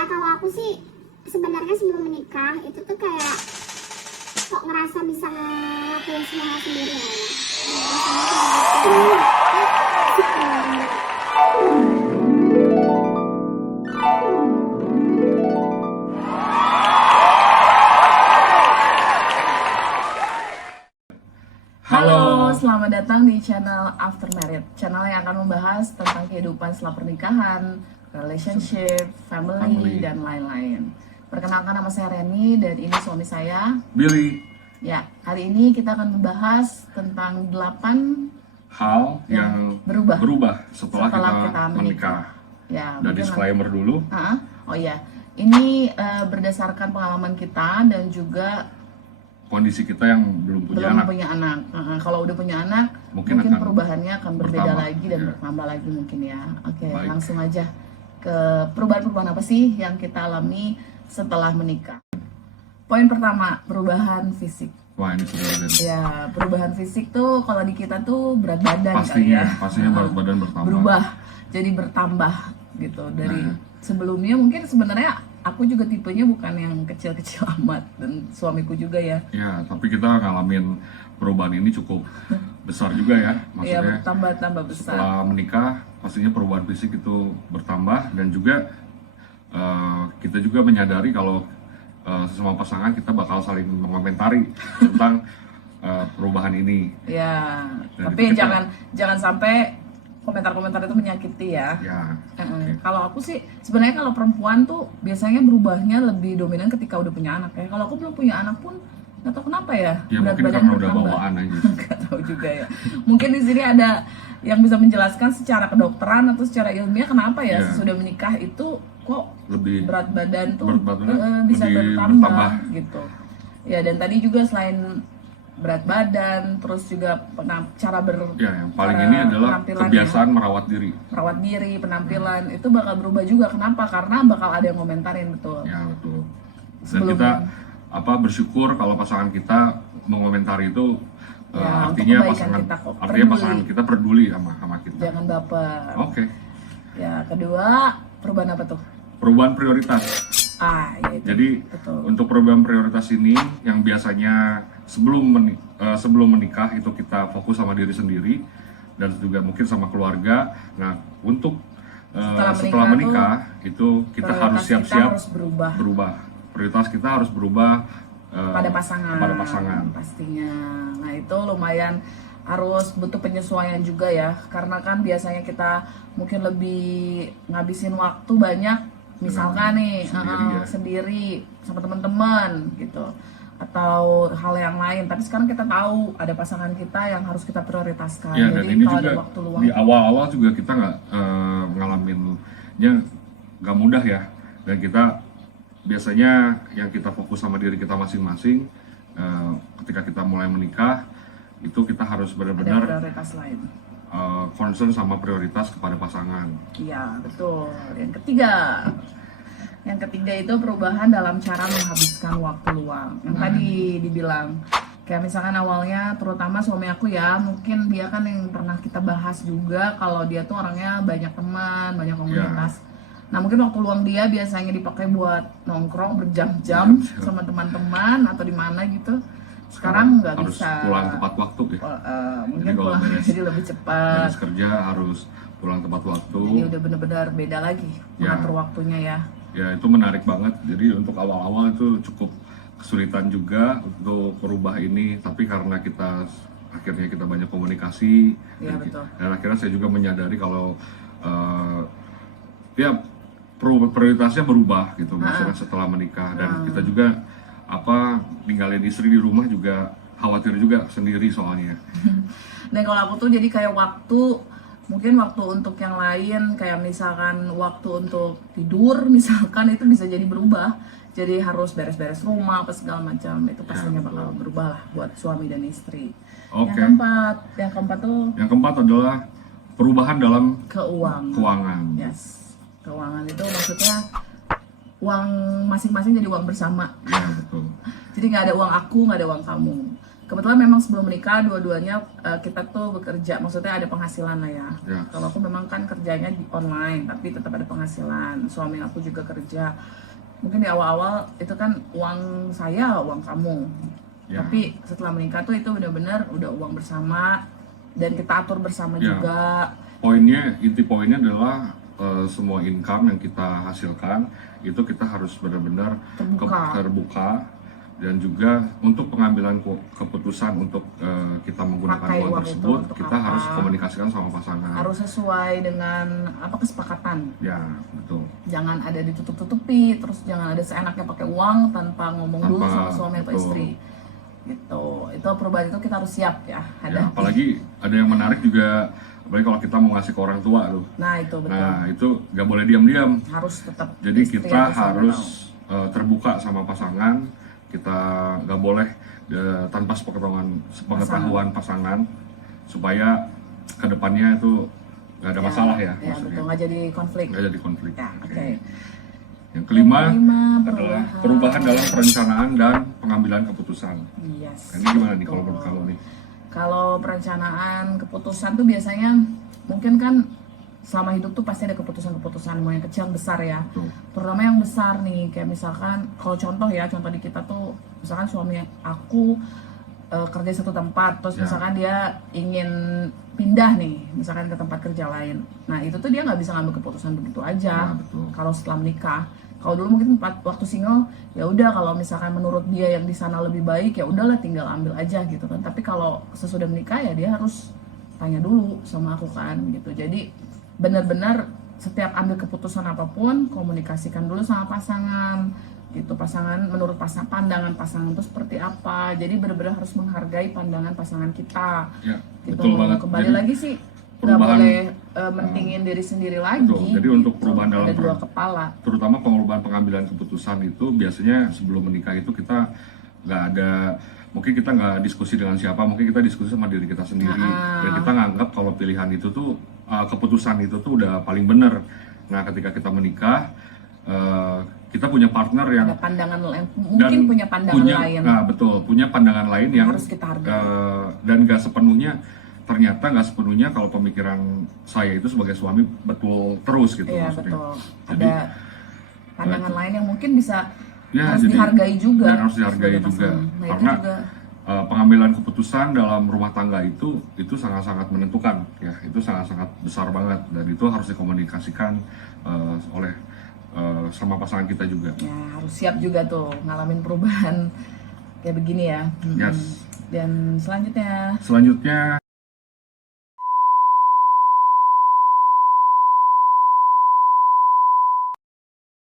ya, kalau aku sih sebenarnya sebelum menikah itu tuh kayak kok ngerasa bisa ngelakuin semua hal sendiri ya. Halo, selamat datang di channel After Married, channel yang akan membahas tentang kehidupan setelah pernikahan, relationship, family, dan lain-lain. Perkenalkan, nama saya Reni dan ini suami saya, Billy. Ya, hari ini kita akan membahas tentang 8 hal yang berubah setelah kita menikah. Ya, dan disclaimer dulu. Oh iya, ini berdasarkan pengalaman kita dan juga Kondisi kita yang belum punya anak. Kalau udah punya anak, mungkin perubahannya akan berbeda lagi dan bertambah lagi mungkin ya. Oke, langsung aja ke perubahan-perubahan apa sih yang kita alami setelah menikah. Poin pertama, perubahan fisik. Wah, ini sudah ada. Ya, perubahan fisik tuh kalau di kita tuh berat badan pastinya berat badan bertambah. Berubah, jadi bertambah gitu. Dari sebelumnya mungkin sebenarnya aku juga tipenya bukan yang kecil-kecil amat, dan suamiku juga ya. Ya, tapi kita ngalamin perubahan ini cukup besar juga ya. Iya, bertambah besar. Setelah menikah, pastinya perubahan fisik itu bertambah dan juga kita juga menyadari kalau sesama pasangan kita bakal saling mengomentari tentang perubahan ini. Ya, tapi jangan sampai komentar-komentar itu menyakiti ya. Okay. Kalau aku sih sebenarnya kalau perempuan tuh biasanya berubahnya lebih dominan ketika udah punya anak ya. Kalau aku belum punya anak pun nggak tahu kenapa ya. Ya mungkin karena udah bawaan aja. Nggak tahu juga ya. Mungkin di sini ada yang bisa menjelaskan secara kedokteran atau secara ilmiah kenapa ya sesudah menikah itu kok lebih berat badan tuh bisa bertambah gitu. Ya, dan tadi juga selain berat badan, terus juga cara yang paling ini adalah kebiasaan merawat diri, penampilan itu bakal berubah juga. Kenapa? Karena bakal ada yang komentarin, betul. Ya, betul. Dan kita bersyukur kalau pasangan kita mengomentari itu artinya pasangan kita peduli sama kita. Jangan baper. Oke. Ya, kedua, perubahan apa tuh? Perubahan prioritas. Ya itu. Jadi untuk perubahan prioritas ini yang biasanya sebelum menikah itu kita fokus sama diri sendiri dan juga mungkin sama keluarga. Nah, untuk setelah menikah itu kita harus siap-siap berubah. Prioritas kita harus berubah pada pasangan pastinya. Nah, itu lumayan harus butuh penyesuaian juga ya, karena kan biasanya kita mungkin lebih ngabisin waktu banyak misalkan sendiri sama teman-teman gitu atau hal yang lain, tapi sekarang kita tahu ada pasangan kita yang harus kita prioritaskan. Ya, jadi dan ini kalau juga ada waktu luang di awal-awal juga kita ngalaminnya nggak mudah ya, dan kita biasanya yang kita fokus sama diri kita masing-masing. Ketika kita mulai menikah itu kita harus benar-benar prioritas lain, concern sama prioritas kepada pasangan. Iya, betul. Yang ketiga itu perubahan dalam cara menghabiskan waktu luang. Yang tadi dibilang, kayak misalkan awalnya, terutama suami aku ya, mungkin dia kan yang pernah kita bahas juga, kalau dia tuh orangnya banyak teman, banyak komunitas. Nah, mungkin waktu luang dia biasanya dipakai buat nongkrong berjam-jam sama teman-teman atau di mana gitu. Sekarang nggak bisa. Harus pulang tepat waktu ya. Mungkin pulang jadi lebih cepat. Beres kerja harus pulang tepat waktu. Jadi udah benar-benar beda lagi mengatur waktunya ya. Ya, itu menarik banget. Jadi untuk awal-awal itu cukup kesulitan juga untuk merubah ini, tapi karena akhirnya kita banyak komunikasi dan akhirnya saya juga menyadari kalau prioritasnya berubah gitu maksudnya setelah menikah, dan kita juga ninggalin istri di rumah juga khawatir juga sendiri soalnya. Dan kalau aku tuh jadi kayak mungkin waktu untuk yang lain, kayak misalkan waktu untuk tidur misalkan, itu bisa jadi berubah. Jadi harus beres-beres rumah apa segala macam, itu pastinya bakal berubah lah buat suami dan istri. Yang keempat adalah perubahan dalam keuangan. Yes. Keuangan itu maksudnya uang masing-masing jadi uang bersama. Ya, betul. Jadi nggak ada uang aku, nggak ada uang kamu. kebetulan memang sebelum menikah dua-duanya kita tuh bekerja, maksudnya ada penghasilan lah ya. Ya. Kalau aku memang kan kerjanya di online, tapi tetap ada penghasilan. Suami aku juga kerja. Mungkin di awal-awal itu kan uang saya, uang kamu. Ya. Tapi setelah menikah tuh itu benar-benar udah uang bersama dan kita atur bersama Ya. juga. Inti poinnya adalah semua income yang kita hasilkan itu kita harus benar-benar terbuka, dan juga untuk pengambilan keputusan untuk kita menggunakan Pakai uang uang tersebut itu untuk kita apa? harus komunikasikan sama pasangan. Harus sesuai dengan kesepakatan. Ya, betul. Jangan ada ditutup-tutupi, terus jangan ada seenaknya pakai uang tanpa ngomong dulu sama suami atau betul. istri. Gitu. Itu perubahan itu kita harus siap ya. Ya, apalagi ada yang menarik juga, apalagi kalau kita mau ngasih ke orang tua tuh. Nah itu betul. Nah, itu nggak boleh diam-diam. Harus tetap. Jadi istri kita atau suami harus terbuka sama pasangan. Kita nggak boleh tanpa sepengetahuan pasangan, supaya kedepannya itu nggak ada tahu. masalah ya, Ya maksudnya. betul, nggak jadi konflik. Nggak jadi konflik. Ya, Oke. oke. Yang kelima Perubahan. adalah perubahan dalam perencanaan dan pengambilan keputusan. Yes. Nah, ini gimana nih kalau menurut kamu nih? Kalau perencanaan keputusan tuh biasanya mungkin kan selama hidup tuh pasti ada keputusan-keputusan, mau yang kecil yang besar ya. Tuh. Terutama yang besar nih, kayak misalkan kalau contoh di kita tuh misalkan suami aku kerja satu tempat, terus Ya. misalkan dia ingin pindah nih misalkan ke tempat kerja lain. Nah itu tuh dia nggak bisa ngambil keputusan begitu aja. Ya, betul. Kalau setelah menikah, kalau dulu mungkin waktu single ya udah, kalau misalkan menurut dia yang di sana lebih baik ya udahlah tinggal ambil aja gitu kan. Tapi kalau sesudah menikah ya dia harus tanya dulu sama aku kan gitu. Jadi benar-benar setiap ambil keputusan apapun komunikasikan dulu sama pasangan gitu. Pasangan menurut pandangan pasangan itu seperti apa. Jadi benar-benar harus menghargai pandangan pasangan kita. Ya, Gitu. betul banget. Kembali Jadi, lagi sih nggak perubahan- boleh mentingin diri sendiri lagi. Betul. Jadi untuk perubahan dalam ada dua kepala. terutama pengambilan keputusan itu biasanya sebelum menikah itu kita nggak ada, mungkin kita nggak diskusi dengan siapa, mungkin kita diskusi sama diri kita sendiri, dan kita nganggap kalau pilihan itu tuh keputusan itu tuh udah paling benar. Nah, ketika kita menikah, kita punya partner yang Ada pandangan lain, mungkin punya pandangan lain. Nah, betul, punya pandangan lain yang Harus kita hargai. dan ternyata nggak sepenuhnya kalau pemikiran saya itu sebagai suami betul terus gitu. Iya maksudnya. betul. Jadi, Ada pandangan lain yang mungkin bisa Ya, harus jadi- dihargai juga. dan harus dihargai sebagai juga. pasangan. Nah, itu Karena juga pengambilan keputusan dalam rumah tangga itu sangat-sangat menentukan ya, itu sangat-sangat besar banget, dan itu harus dikomunikasikan oleh sama pasangan kita juga. ya harus siap juga tuh ngalamin perubahan kayak begini ya. Yes. Dan selanjutnya Selanjutnya